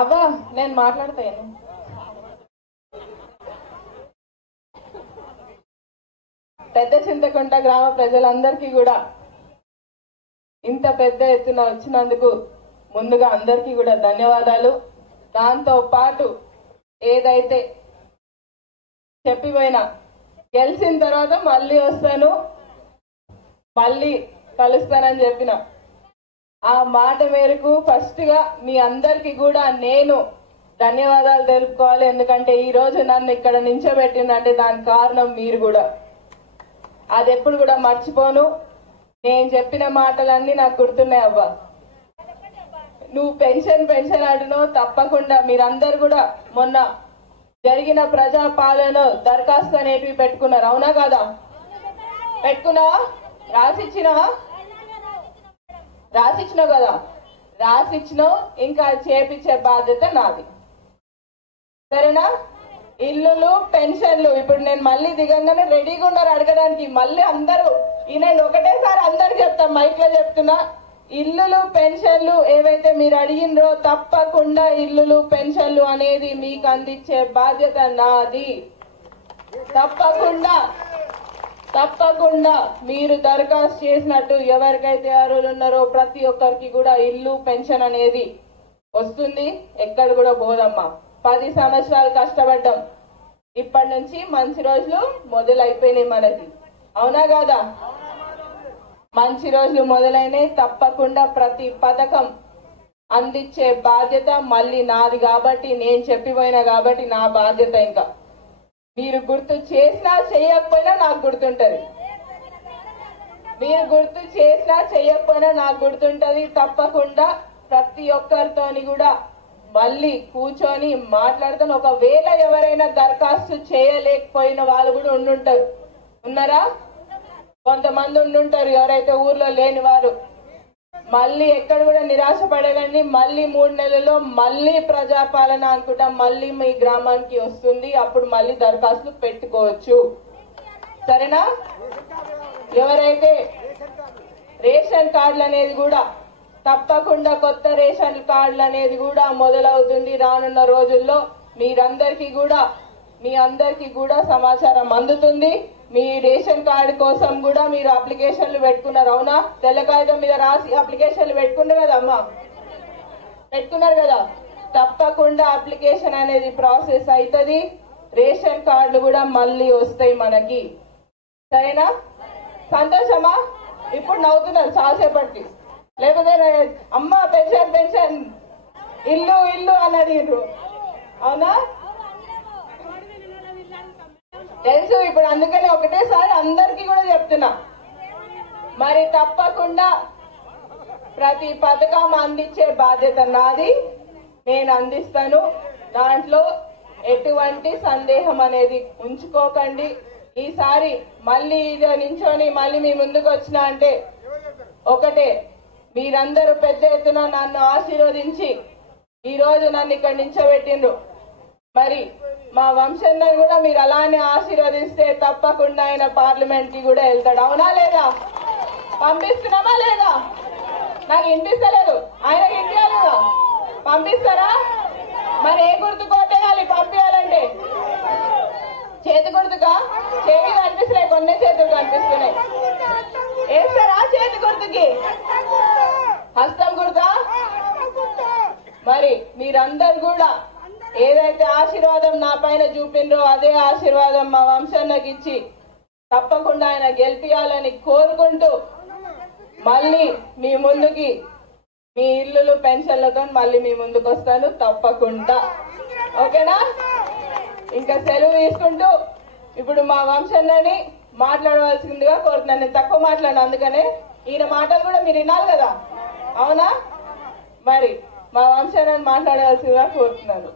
అవ్వా నేను మాట్లాడతాను. పెద్ద చింతకుంట గ్రామ ప్రజలందరికీ కూడా ఇంత పెద్ద ఎత్తున వచ్చినందుకు ముందుగా అందరికీ కూడా ధన్యవాదాలు. దాంతో పాటు ఏదైతే చెప్పిపోయినా గెలిచిన తర్వాత మళ్ళీ వస్తాను, మళ్ళీ కలుస్తానని చెప్పిన ఆ మాట మేరకు ఫస్ట్ గా మీ అందరికీ కూడా నేను ధన్యవాదాలు తెలుపుకోవాలి. ఎందుకంటే ఈ రోజు నన్ను ఇక్కడ నించోబెట్టిందంటే దానికి కారణం మీరు కూడా. అది ఎప్పుడు కూడా మర్చిపోను. నేను చెప్పిన మాటలన్నీ నాకు గుర్తున్నాయి. అవ్వ నువ్వు పెన్షన్ అంటున్నావు, తప్పకుండా మీరందరు కూడా మొన్న జరిగిన ప్రజా పాలన దరఖాస్తు అనేటివి పెట్టుకున్నారు, అవునా కాదా? పెట్టుకున్నావా? రాసిచ్చినావా? రాసిచ్చినావు కదా, రాసిచ్చినావు. ఇంకా చేపించే బాధ్యత నాది, సరేనా? ఇల్లులు పెన్షన్లు ఇప్పుడు నేను మళ్ళీ దిగంగానే రెడీగా ఉన్నారు అడగడానికి. మళ్ళీ అందరూ నేను ఒకటేసారి అందరికి చెప్తాను, మైక్ లో చెప్తున్నా. ఇల్లులు పెన్షన్లు ఏవైతే మీరు అడిగినరో తప్పకుండా ఇల్లులు పెన్షన్లు అనేది మీకు అందించే బాధ్యత నాది. తప్పకుండా మీరు దరఖాస్తు చేసినట్టు ఎవరికైతే అర్హులు ఉన్నారో ప్రతి ఒక్కరికి కూడా ఇల్లు పెన్షన్ అనేది వస్తుంది. ఎక్కడ కూడా పోదమ్మా. 10 సంవత్సరాలు కష్టపడ్డాం, ఇప్పటి నుంచి మంచి రోజులు మొదలైపోయినాయి మనకి, అవునా కాదా? మంచి రోజులు మొదలైనాయి. తప్పకుండా ప్రతి పథకం అందించే బాధ్యత మళ్ళీ నాది కాబట్టి, నేను చెప్పిపోయినా కాబట్టి నా బాధ్యత. ఇంకా మీరు గుర్తు చేసినా చేయకపోయినా నాకు గుర్తుంటది. మీరు గుర్తు చేసినా చేయకపోయినా నాకు గుర్తుంటది. తప్పకుండా ప్రతి ఒక్కరితోని కూడా మళ్ళీ కూర్చొని మాట్లాడతాను. ఒకవేళ ఎవరైనా దరఖాస్తు చేయలేకపోయిన వాళ్ళు కూడా ఉండుంటారు, ఉన్నారా? కొంతమంది ఉండుంటారు ఎవరైతే ఊర్లో లేని వారు. మళ్ళీ ఎక్కడ కూడా నిరాశ పడకండి. మళ్ళీ 3 నెలల్లో మళ్ళీ ప్రజాపాలన అనుకుంటా మళ్ళీ మీ గ్రామానికి వస్తుంది. అప్పుడు మళ్ళీ దరఖాస్తులు పెట్టుకోవచ్చు, సరేనా? ఎవరైతే రేషన్ కార్డులు అనేది కూడా తప్పకుండా కొత్త రేషన్ కార్డులు అనేది కూడా మొదలవుతుంది రానున్న రోజుల్లో. మీ అందరికీ కూడా సమాచారం అందుతుంది. మీ రేషన్ కార్డు కోసం కూడా మీరు అప్లికేషన్లు పెట్టుకున్నారు, అవునా? తెల్ల కాగితం మీద రాసి అప్లికేషన్లు పెట్టుకున్నారు కదా అమ్మా, పెట్టుకున్నారు కదా? తప్పకుండా అప్లికేషన్ అనేది ప్రాసెస్ అవుతుంది. రేషన్ కార్డులు కూడా మళ్ళీ వస్తాయి మనకి, సరేనా? సంతోషమా? ఇప్పుడు నవ్వుతున్నారు చాలాసేపటి, లేకపోతే అమ్మ పెన్షన్ ఇల్లు అని అడిగారు, అవునా? తెలుసు. ఇప్పుడు అందుకని ఒకటేసారి అందరికీ కూడా చెప్తున్నా. మరి తప్పకుండా ప్రతి పథకం అందించే బాధ్యత నాది, నేను అందిస్తాను. దాంట్లో ఎటువంటి సందేహం అనేది ఉంచుకోకండి. ఈసారి మళ్ళీ నించొని మళ్ళీ మీ ముందుకు వచ్చినా అంటే ఒకటే, మీరందరూ పెద్ద ఎత్తున నన్ను ఆశీర్వదించి ఈ రోజు నన్ను ఇక్కడ నించోబెట్టిండ్రు. మరి మా వంశన్నను కూడా మీరు అలానే ఆశీర్వదిస్తే తప్పకుండా ఆయన పార్లమెంట్ కి కూడా వెళ్తాడు, అవునా లేదా? పంపిస్తున్నామా లేదా? నాకు ఇంటిస్తలేదు, ఆయనకి ఇంటియాలి, పంపిస్తారా? మరి ఏ గుర్తు కొట్టేయాలి పంపించాలంటే? చేతి గుర్తుగా? చేయి కనిపిస్తున్నాయి, కొన్ని చేతులు కనిపిస్తున్నాయి. వేస్తారా చేతి గుర్తుకి? హస్తం గుర్తా? మరి మీరందరు కూడా ఏదైతే ఆశీర్వాదం నా పైన చూపిండ్రో అదే ఆశీర్వాదం మా వంశానికి ఇచ్చి తప్పకుండా ఆయన గెలిపియాలని కోరుకుంటూ మళ్ళీ మీ ముందుకి మీ ఇల్లులు పెన్షన్లతో మళ్ళీ మీ ముందుకు వస్తాను తప్పకుండా, ఓకేనా? ఇంకా సెలవు తీసుకుంటూ ఇప్పుడు మా వంశన్నని మాట్లాడవలసిందిగా కోరుతున్నాను. నేను తక్కువ మాట్లాడిన, అందుకనే ఈయన మాటలు కూడా మీరు వినాలి కదా, అవునా? మరి మా వంశన్నని మాట్లాడవలసిందిగా కోరుతున్నాను.